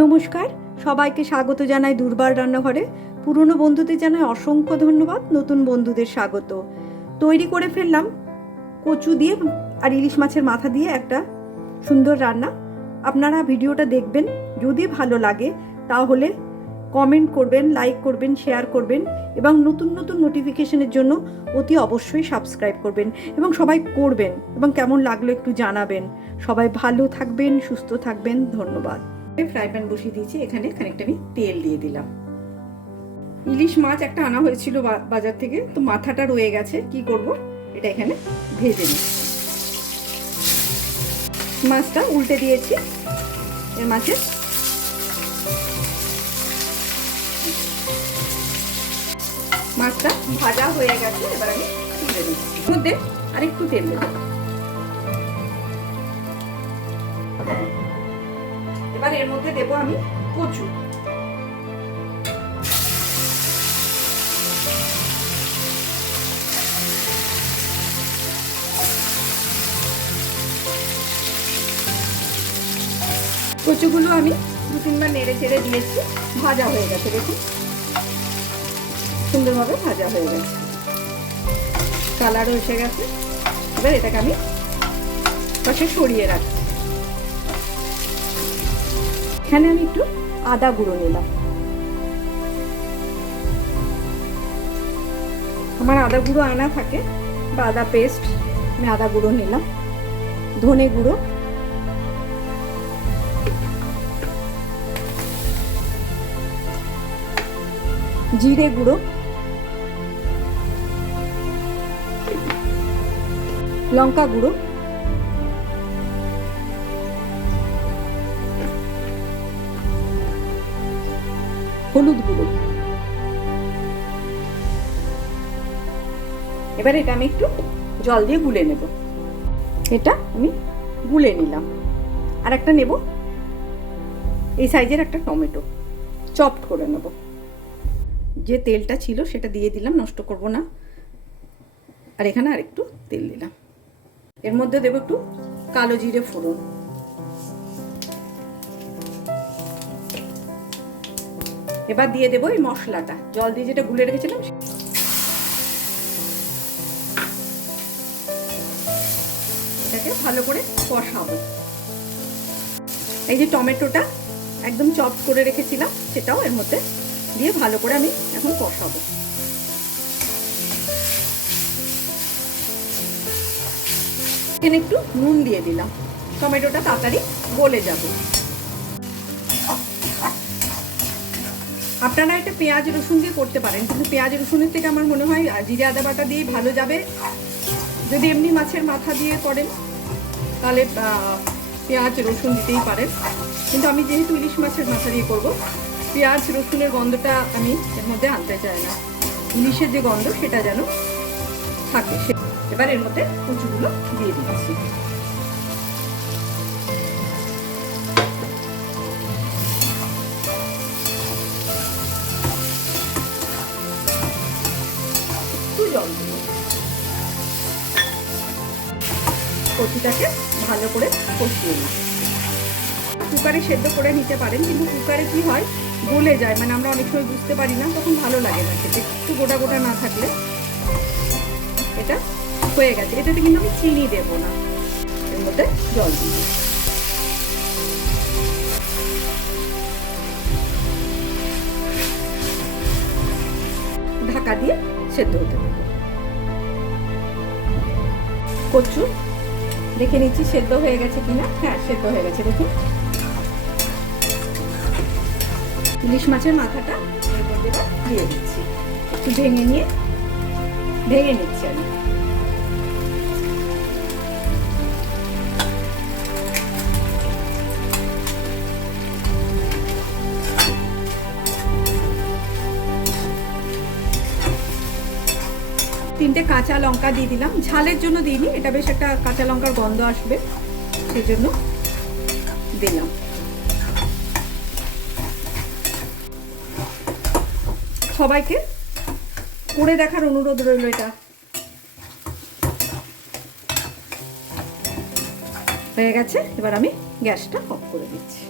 নমস্কার, সবাইকে স্বাগত জানাই দুর্বার রান্নাঘরে। পুরনো বন্ধুদের জানাই অসংখ্য ধন্যবাদ, নতুন বন্ধুদের স্বাগত। তৈরি করে ফেললাম কচু দিয়ে আর ইলিশ মাছের মাথা দিয়ে একটা সুন্দর রান্না। আপনারা ভিডিওটা দেখবেন, যদি ভালো লাগে তাহলে কমেন্ট করবেন, লাইক করবেন, শেয়ার করবেন এবং নতুন নতুন নোটিফিকেশনের জন্য অতি অবশ্যই সাবস্ক্রাইব করবেন এবং সবাই করবেন এবং কেমন লাগলো একটু জানাবেন। সবাই ভালো থাকবেন, সুস্থ থাকবেন, ধন্যবাদ। ফ্রাই প্যান বসিয়ে দিয়েছি, এখানে খানিকটা আমি তেল দিয়ে দিলাম। ইলিশ মাছ একটা আনা হয়েছিল বাজার থেকে, তো মাথাটা রয়ে গেছে, কি করব, এটা এখানে ভেজে নিই। মাছটা উল্টে দিয়েছি, এর মাঝে মাছটা ভাজা হয়ে গেছে, এবার আমি তুলে দিচ্ছি। মধ্যে আরেকটু তেল দেব। এবার এর মধ্যে দেবো আমি কচু। কচুগুলো আমি 2-3 বার নেড়ে চেড়ে দিয়েছি, ভাজা হয়ে গেছে, দেখুন সুন্দরভাবে ভাজা হয়ে গেছে, কালারও এসে গেছে। এবার এটাকে আমি পাশে সরিয়ে রাখছি। এখানে আমি একটু আদা গুঁড়ো নিলাম। আমার আদা গুঁড়ো আনা থাকে বা আদা পেস্ট, আমি আদা গুঁড়ো নিলাম। ধনে গুঁড়ো, জিরে গুঁড়ো, লঙ্কা গুঁড়ো, হলুদ গুঁড়ো। এবার এটা আমি একটু জল দিয়ে গুলে নেব। এটা আমি গুলে নিলাম। আর একটা নেব, এই সাইজের একটা টমেটো চপড করে নেব। যে তেলটা ছিল সেটা দিয়ে দিলাম, নষ্ট করব না। আর এখানে আর একটু তেল দিলাম। এর মধ্যে দেব একটু কালো জিরে ফোড়ন, এবার দিয়ে দেবো এই মশলাটা, জল দিয়ে যেটা গুলে রেখেছিলাম। এটাকে ভালো করে কষাবো। এই যে টমেটোটা একদম চপ করে রেখেছিলাম, সেটাও এর মধ্যে দিয়ে ভালো করে আমি এখন কষাবো। এখানে একটু নুন দিয়ে দিলাম, টমেটোটা তাড়াতাড়ি গলে যাবে। আপনারা এটা পেঁয়াজ রসুন দিয়ে করতে পারেন, কিন্তু পেঁয়াজ রসুনের থেকে আমার মনে হয় জিরে আদা বাটা দিয়েই ভালো যাবে। যদি এমনি মাছের মাথা দিয়ে করেন তাহলে পেঁয়াজ রসুন দিতেই পারেন, কিন্তু আমি যেহেতু ইলিশ মাছের মাথা দিয়ে করব, পেঁয়াজ রসুনের গন্ধটা আমি এর মধ্যে আনতে চাই না। ইলিশের যে গন্ধ সেটা যেন থাকে। এবার এর মধ্যে কচুগুলো দিয়ে দিচ্ছি। জল দিব, কচুটাকে ভালো করে কষিয়ে নিই। কুকারে সেদ্ধ করে নিতে পারেন, কিন্তু কুকারে কি হয়, গলে যায়, মানে আমরা অনেক সময় বুঝতে পারি না, তখন ভালো লাগে না খেতে। একটু গোটা গোটা না থাকলে। এটা হয়ে গেছে, এটাতে কিন্তু আমি চিনি দেবো না, এর মধ্যে জল দিব। ঢাকা দিয়ে সেদ্ধ হতে দেবো। কচু দেখে নিচ্ছি সেদ্ধ হয়ে গেছে কিনা। হ্যাঁ, সেদ্ধ হয়ে গেছে, দেখুন। ইলিশ মাছের মাথাটা এর মধ্যে দিয়ে দিচ্ছি, একটু ভেঙে নিচ্ছি আমি। তিনটে কাঁচা লঙ্কা দিয়ে দিলাম, ঝালের জন্য দিইনি, এটা বেশ একটা কাঁচা লঙ্কার গন্ধ আসবে, সেই জন্য দিলাম। সবাইকে করে দেখার অনুরোধ রইল। এটা হয়ে গেছে, এবার আমি গ্যাসটা অফ করে দিচ্ছি।